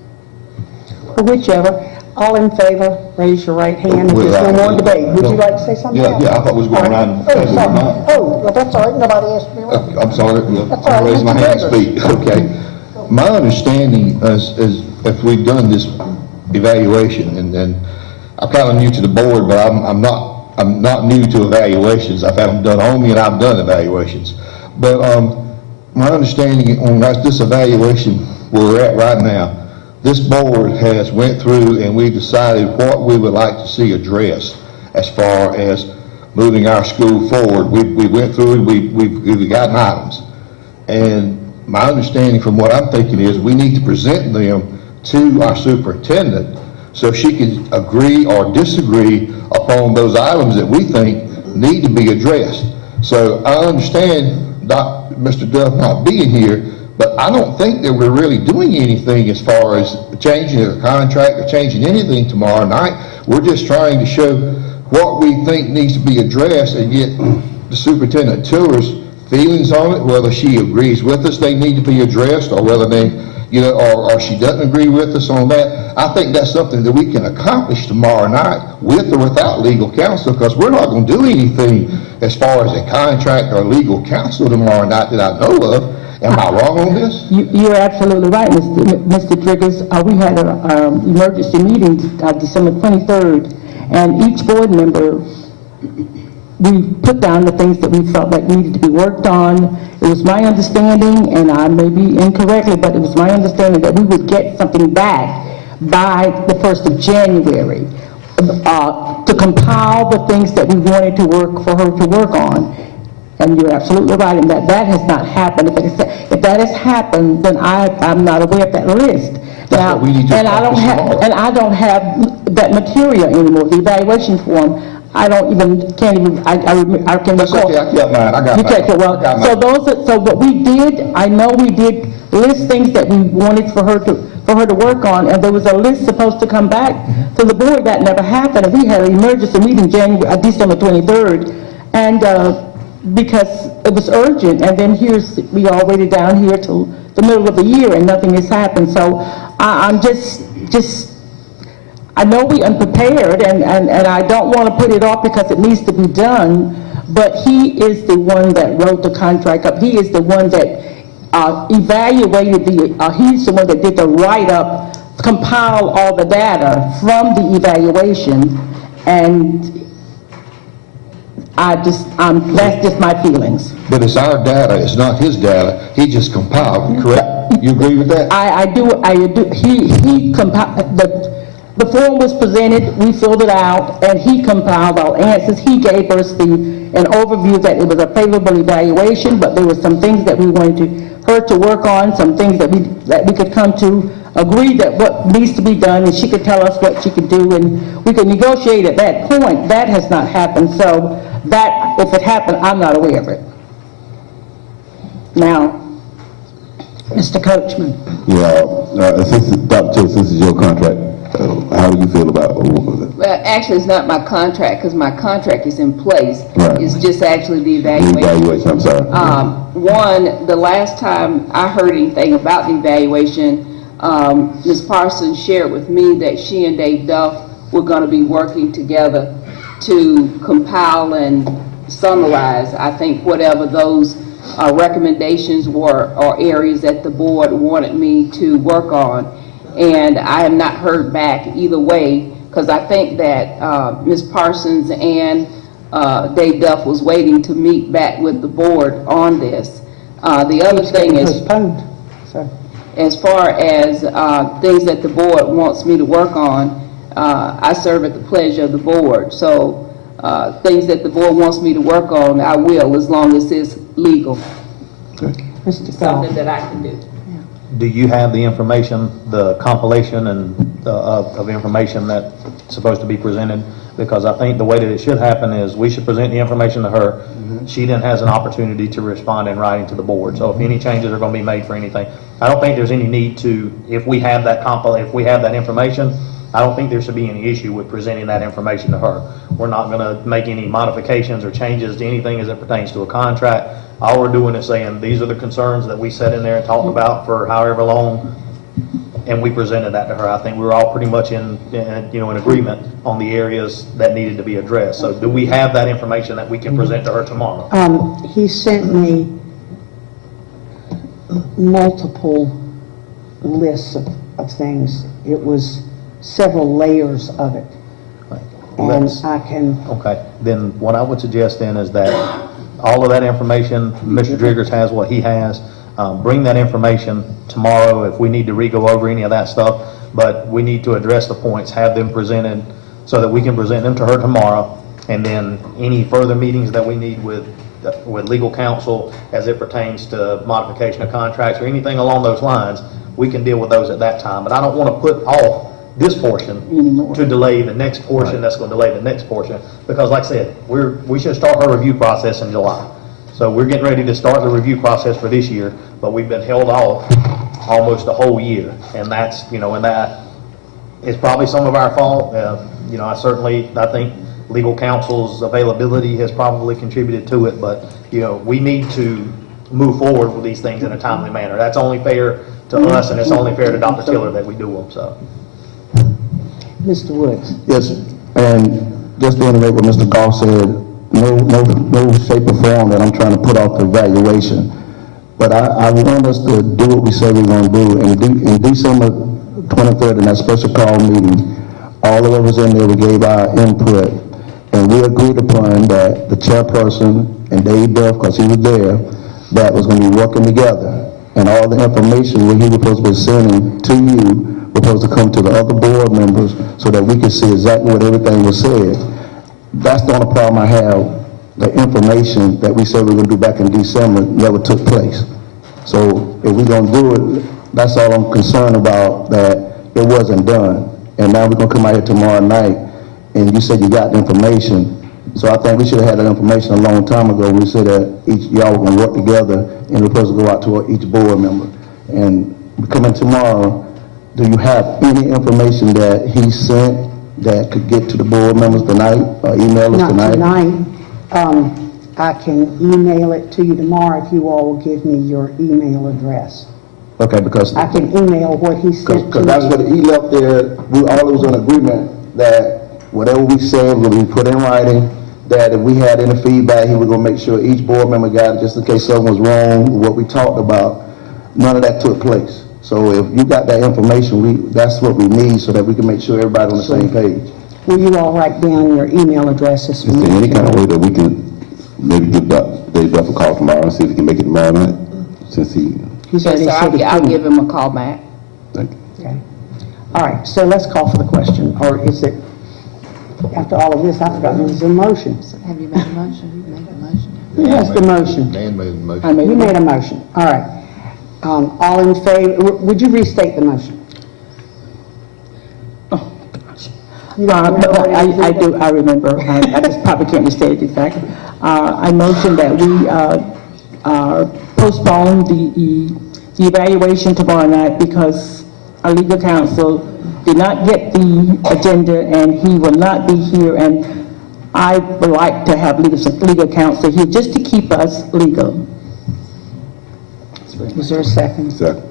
words. Whichever. All in favor, raise your right hand. If there's no more debate, would you like to say something? Yeah, I thought we was going around. Oh, sorry. Oh, well, that's all right. Nobody asked me. I'm sorry, That's all right. I raised my Mr. hand to Rivers. speak. Okay. My understanding is if we've done this evaluation, and I'm kind of new to the board, but I'm not new to evaluations. I've had them done on me, and I've done evaluations. But my understanding on this evaluation where we're at right now, this board has went through and we've decided what we would like to see addressed as far as moving our school forward. We went through and we've gotten items. And my understanding from what I'm thinking is we need to present them to our superintendent so she can agree or disagree upon those items that we think need to be addressed. So I understand Mr. Duff not being here, but I don't think that we're really doing anything as far as changing the contract or changing anything tomorrow night. We're just trying to show what we think needs to be addressed and get the superintendent Tiller's feelings on it, whether she agrees with us they need to be addressed, or whether they, or she doesn't agree with us on that. I think that's something that we can accomplish tomorrow night with or without legal counsel, because we're not going to do anything as far as a contract or legal counsel tomorrow night that I know of. Am I wrong on this? You're absolutely right, Mr. Triggers. We had an emergency meeting December 23rd, and each board member we put down the things that we felt like needed to be worked on. It was my understanding, and I may be incorrectly, but it was my understanding that we would get something back by the 1st of January to compile the things that we wanted to work for her to work on. And you're absolutely right in that that has not happened. If that has happened, then I'm not aware of that list. Now, what we need to and I don't accomplish have tomorrow. and I don't have that material anymore. The evaluation form. I don't even can't even I can That's recall. okay, I got mine, I got You mine. take it, well, I got so mine. so what we did, I know we did list things that we wanted for her to work on, and there was a list supposed to come back to the board that never happened, and we had an emergency meeting December 23rd, and because it was urgent, and then we already down here till the middle of the year, and nothing has happened, so I'm just I know we unprepared, and I don't want to put it off because it needs to be done, but he is the one that wrote the contract up. He is the one that evaluated he's the one that did the write-up, compile all the data from the evaluation, and that's just my feelings. But it's our data, it's not his data, he just compiled it, correct? You agree with that? I do, he compiled, the form was presented, we filled it out, and he compiled our answers. He gave us an overview that it was a favorable evaluation, but there were some things that we wanted her to work on, some things that we could come to agree that what needs to be done, and she could tell us what she could do, and we could negotiate at that point. That has not happened, so that, if it happened, I'm not aware of it. Now, Mr. Coachman. Yeah, since this is your contract, how do you feel about it? Well, actually, it's not my contract, because my contract is in place. Right. It's just actually the The evaluation. evaluation, I'm sorry. One, the last time I heard anything about the evaluation, Ms. Parsons shared with me that she and Dave Duff were going to be working together to compile and summarize, I think, whatever those recommendations were or areas that the board wanted me to work on. And I have not heard back either way, because I think that Ms. Parsons and Dave Duff was waiting to meet back with the board on this. The other thing is, Postponed, so. as far as things that the board wants me to work on, I serve at the pleasure of the board. So things that the board wants me to work on, I will, as long as it's legal. Mr. Something that I can do. Do you have the information, the compilation and of information that's supposed to be presented? Because I think the way that it should happen is we should present the information to her. She then has an opportunity to respond in writing to the board. So if any changes are going to be made for anything, I don't think there's any need to, if we have that information, I don't think there should be any issue with presenting that information to her. We're not going to make any modifications or changes to anything as it pertains to a contract. All we're doing is saying, these are the concerns that we sat in there and talked about for however long, and we presented that to her. I think we were all pretty much in agreement on the areas that needed to be addressed. So do we have that information that we can present to her tomorrow? He sent me multiple lists of things. It was several layers of it. And I can... Okay, then what I would suggest then is that all of that information, Mr. Driggers has what he has. Bring that information tomorrow if we need to re-go over any of that stuff, but we need to address the points, have them presented so that we can present them to her tomorrow, and then any further meetings that we need with legal counsel as it pertains to modification of contracts or anything along those lines, we can deal with those at that time. But I don't want to put off this portion to delay the next portion that's going to delay the next portion, because like I said, we should start our review process in July. So we're getting ready to start the review process for this year, but we've been held off almost a whole year, and that's, and that is probably some of our fault. I think legal counsel's availability has probably contributed to it, but, we need to move forward with these things in a timely manner. That's only fair to us, and it's only fair to Dr. Tiller that we do them, so. Mr. Woods. Yes, and just to reiterate what Mr. Goff said, no shape or form that I'm trying to put off the evaluation. But I want us to do what we say we're going to do. In December 23rd, in that special call meeting, all of us in there, we gave our input, and we agreed upon that the chairperson and Dave Duff, because he was there, that was going to be working together. And all the information what he was supposed to be sending to you was supposed to come to the other board members so that we could see exactly what everything was said. That's the only problem I have. The information that we said we were going to do back in December never took place. So if we're going to do it, that's all I'm concerned about, that it wasn't done. And now we're going to come out here tomorrow night, and you said you got the information. So I think we should have had that information a long time ago. We said that y'all were going to work together, and we're supposed to go out to each board member. And coming tomorrow, do you have any information that he sent that could get to the board members tonight, or email us tonight? Not tonight. I can email it to you tomorrow if you all will give me your email address. Okay, because I can email what he sent to me. because that's what he left there. We all was in agreement that whatever we said was going to be put in writing, that if we had any feedback, he was going to make sure each board member got it, just in case something was wrong with what we talked about. None of that took place. So if you got that information, that's what we need so that we can make sure everybody on the same page. Will you all write down your email addresses? Is there any kind of way that we can maybe give Dave Duff a call tomorrow and see if he can make it tomorrow night, since he... Yes, sir, I'll give him a call back. Thank you. Okay. All right, so let's call for the question, or is it, after all of this, I forgot there was a motion. Have you made a motion? You made a motion. Who has the motion? Dan made the motion. You made a motion, all right. All in favor, would you restate the motion? I do, I remember. I just probably can't restate it exactly. I motion that we postpone the evaluation tomorrow night because our legal counsel did not get the agenda and he will not be here, and I would like to have legal counsel here just to keep us legal. Is there a second? Second.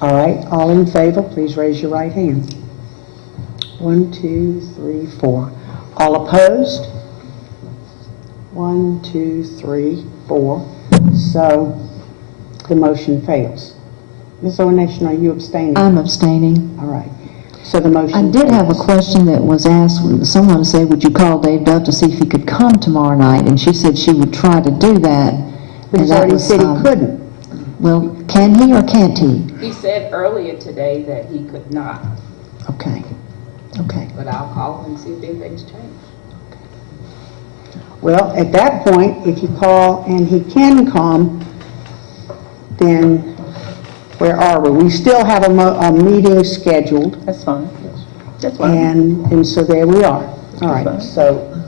All right, all in favor, please raise your right hand. 1, 2, 3, 4. All opposed? 1, 2, 3, 4. So the motion fails. Ms. Ornation, are you abstaining? I'm abstaining. All right. So the motion I did have a fails. question that was asked. Someone said, would you call Dave Duff to see if he could come tomorrow night? And she said she would try to do that. But he's already said he couldn't. Well, can he or can't he? He said earlier today that he could not, Okay. Okay. but I'll call him and see if anything's changed. Well, at that point, if you call and he can come, then where are we? We still have a meeting scheduled, That's fine. That's fine. and so there we are. All right, so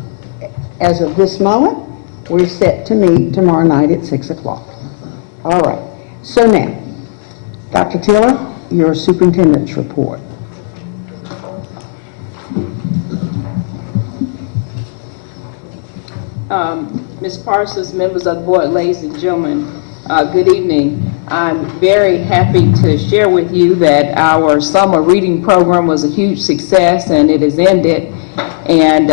as of this moment, we're set to meet tomorrow night at 6 o'clock. All right, so now, Dr. Tiller, your superintendent's report. Ms. Parsons, members of the board, ladies and gentlemen, good evening. I'm very happy to share with you that our summer reading program was a huge success and it has ended. And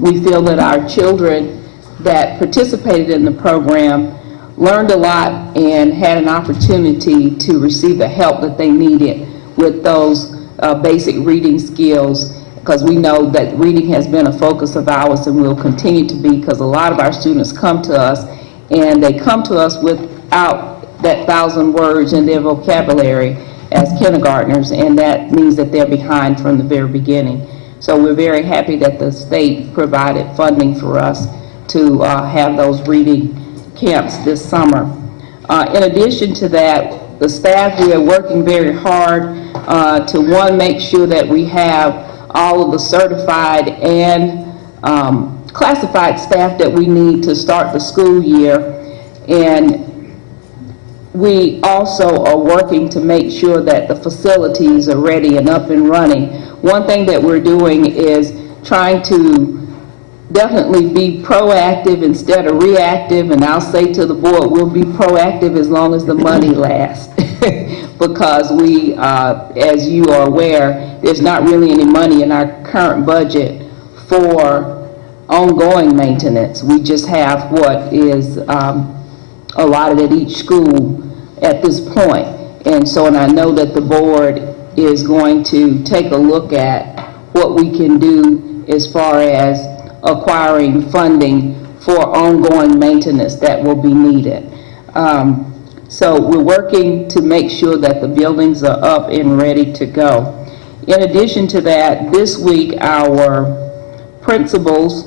we feel that our children that participated in the program learned a lot and had an opportunity to receive the help that they needed with those basic reading skills, because we know that reading has been a focus of ours and will continue to be, because a lot of our students come to us and they come to us without that 1,000 words in their vocabulary as kindergartners, and that means that they're behind from the very beginning. So we're very happy that the state provided funding for us to have those reading camps this summer. In addition to that, the staff, we are working very hard to, one, make sure that we have all of the certified and classified staff that we need to start the school year. And we also are working to make sure that the facilities are ready and up and running. One thing that we're doing is trying to definitely be proactive instead of reactive, and I'll say to the board, we'll be proactive as long as the money lasts. Because we, as you are aware, there's not really any money in our current budget for ongoing maintenance. We just have what is allotted at each school at this point. And so, and I know that the board is going to take a look at what we can do as far as acquiring funding for ongoing maintenance that will be needed. So we're working to make sure that the buildings are up and ready to go. In addition to that, this week our principals,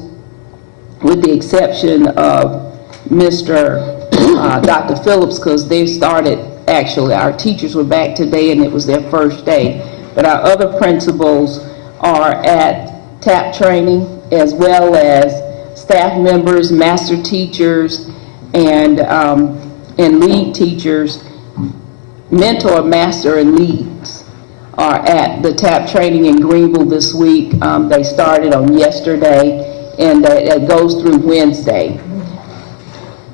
with the exception of Dr. Phillips, because they started, actually, our teachers were back today and it was their first day, but our other principals are at TAP training, as well as staff members, master teachers, and lead teachers, mentor, master, and leads are at the TAP training in Greenville this week. They started on yesterday, and it goes through Wednesday.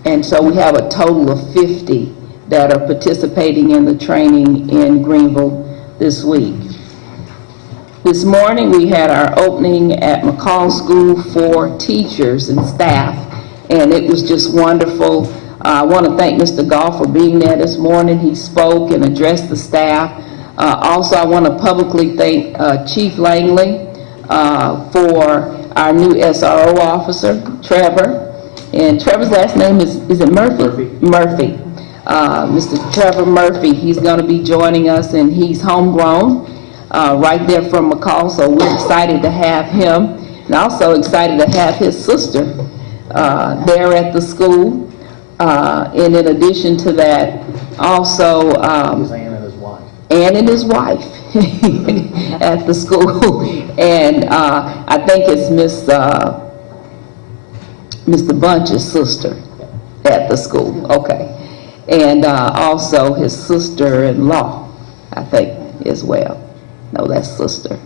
And so we have a total of 50 that are participating in the training in Greenville this week. This morning we had our opening at McCall School for teachers and staff, and it was just wonderful. I want to thank Mr. Goff for being there this morning. He spoke and addressed the staff. Also, I want to publicly thank Chief Langley for our new SRO officer, Trevor. And Trevor's last name is it Murphy? Murphy. Mr. Trevor Murphy, he's going to be joining us, and he's homegrown, right there from McCall, so we're excited to have him. And also excited to have his sister there at the school. And in addition to that, also Ann and his wife at the school. And I think it's Mr. Bunch's sister at the school. Okay. And also his sister-in-law, I think, as well. No, that's sister.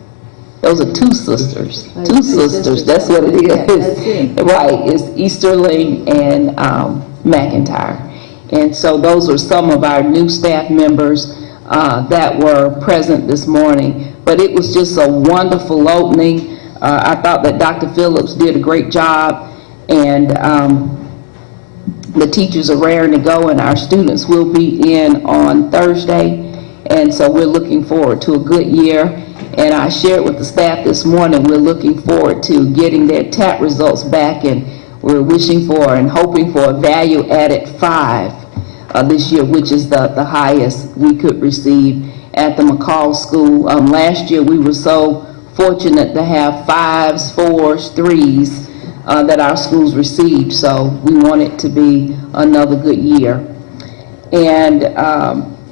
Those are two sisters. Two sisters. That's what it is. Right. It's Easterling and McIntyre. And so those are some of our new staff members that were present this morning. But it was just a wonderful opening. I thought that Dr. Phillips did a great job, and the teachers are raring to go, and our students will be in on Thursday. And so we're looking forward to a good year. And I shared with the staff this morning, we're looking forward to getting their TAP results back, and we're wishing for and hoping for a value added 5 this year, which is the highest we could receive at the McCall School. Last year we were so fortunate to have 5s, 4s, 3s that our schools received, so we want it to be another good year. And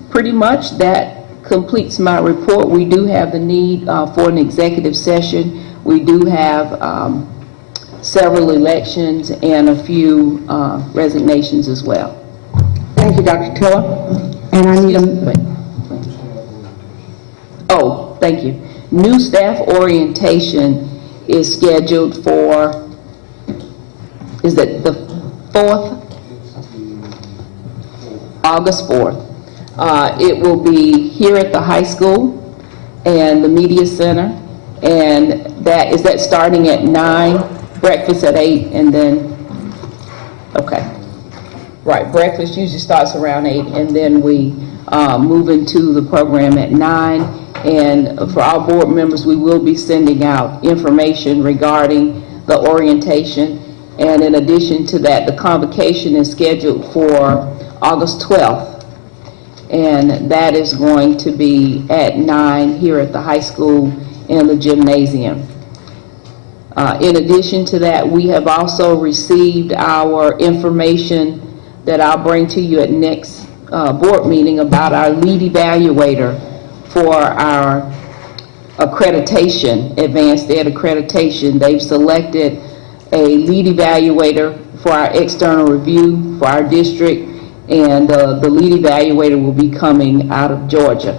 pretty much that completes my report. We do have the need for an executive session. We do have several elections and a few resignations as well. Thank you, Dr. Tiller. And I need Oh, thank you. New staff orientation is scheduled for, is it the 4th? August 4th. It will be here at the high school and the media center, and that starting at 9, breakfast at 8, and then, okay. Right, breakfast usually starts around 8, and then we move into the program at 9. And for our board members, we will be sending out information regarding the orientation. And in addition to that, the convocation is scheduled for August 12th. And that is going to be at 9 here at the high school in the gymnasium. In addition to that, we have also received our information that I'll bring to you at next board meeting about our lead evaluator for our accreditation, advanced ed accreditation. They've selected a lead evaluator for our external review for our district, and the lead evaluator will be coming out of Georgia.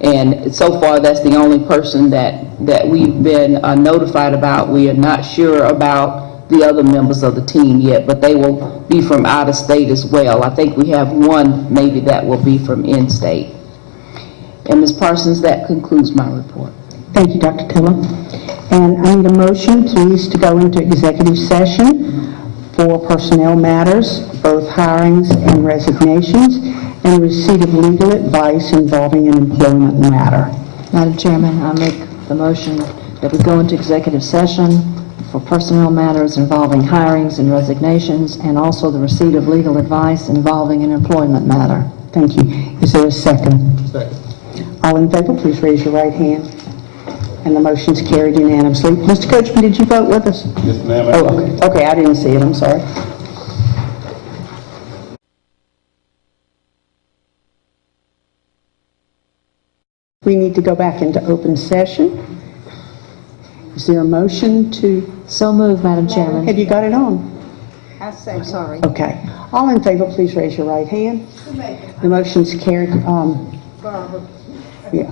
And so far, that's the only person that we've been notified about. We are not sure about the other members of the team yet, but they will be from out of state as well. I think we have one maybe that will be from in-state. And Ms. Parsons, that concludes my report. Thank you, Dr. Tiller. And I need a motion, please, to go into executive session for personnel matters, both hirings and resignations, and receipt of legal advice involving an employment matter. Madam Chairman, I make the motion that we go into executive session for personnel matters involving hirings and resignations, and also the receipt of legal advice involving an employment matter. Thank you. Is there a second? Second. All in favor, please raise your right hand. And the motion's carried unanimously. Mr. Coachman, did you vote with us? Yes, ma'am. Oh, okay. Okay, I didn't see it. I'm sorry. We need to go back into open session. Is there a motion to? So moved, Madam Chairman. Have you got it on? I second. Sorry. Okay. All in favor, please raise your right hand. The motion's carried. Barbara. Yeah.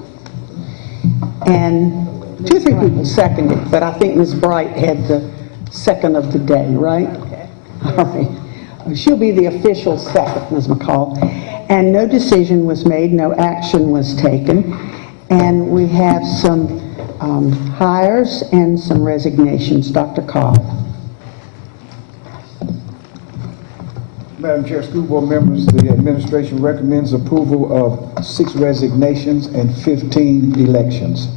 And 2 or 3 people seconded, but I think Ms. Bright had the second of the day, right? Okay. All right. She'll be the official second, Ms. McCall. And no decision was made, no action was taken. And we have some hires and some resignations. Dr. Cobb. Madam Chair, school board members, the administration recommends approval of 6 resignations and 15 elections.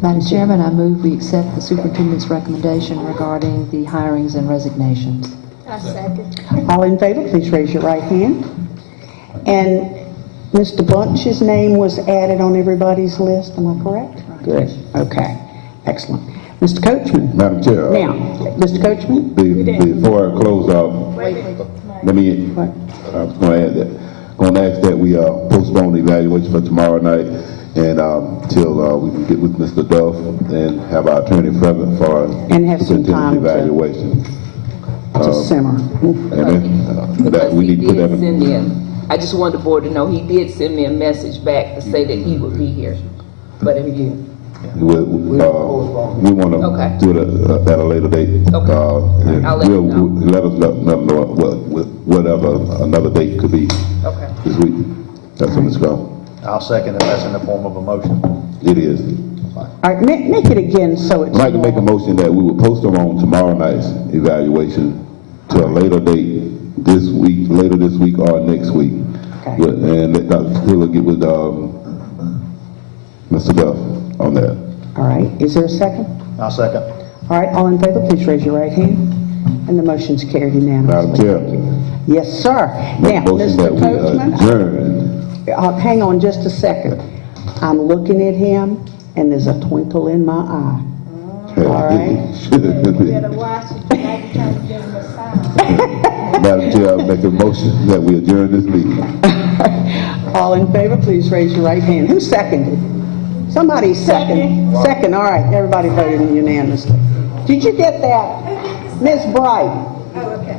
Madam Chairman, I move we accept the superintendent's recommendation regarding the hirings and resignations. I second. All in favor, please raise your right hand. And Mr. Bunch's name was added on everybody's list, am I correct? Good, okay, excellent. Mr. Coachman? Madam Chair. Now, Mr. Coachman? Before I close out, let me, I was going to add that, going to ask that we postpone the evaluation for tomorrow night and till we can get with Mr. Duff and have our attorney present for And have some time evaluation. to simmer. That we need to put that Send in. me I just wanted the board to know, he did send me a message back to say that he would be here. But if you, We want Okay. to do it at a later date. Okay. I'll let you know. Let us know whatever another date could be okay. this week. That's when it's go. I'll second if that's in the form of a motion. It is. All right, make it again so it's I'd like to make a more. motion that we would postpone tomorrow night's evaluation to a later date this week, later this week or next week. Okay. And let Dr. Taylor get with Mr. Duff on that. All right, is there a second? I'll second. All right, all in favor, please raise your right hand. And the motion's carried unanimously. Madam Chair, Yes, sir. Now, motion that Mr. we Coachman, adjourn. hang on just a second. I'm looking at him, and there's a twinkle in my eye. All right. Better watch it, you might be trying to give him a sign. Madam Chair, I make a motion that we adjourn this meeting. All in favor, please raise your right hand. Who seconded? Somebody second. Second, all right. Everybody voted unanimously. Did you get that? Ms. Bright? Oh, okay.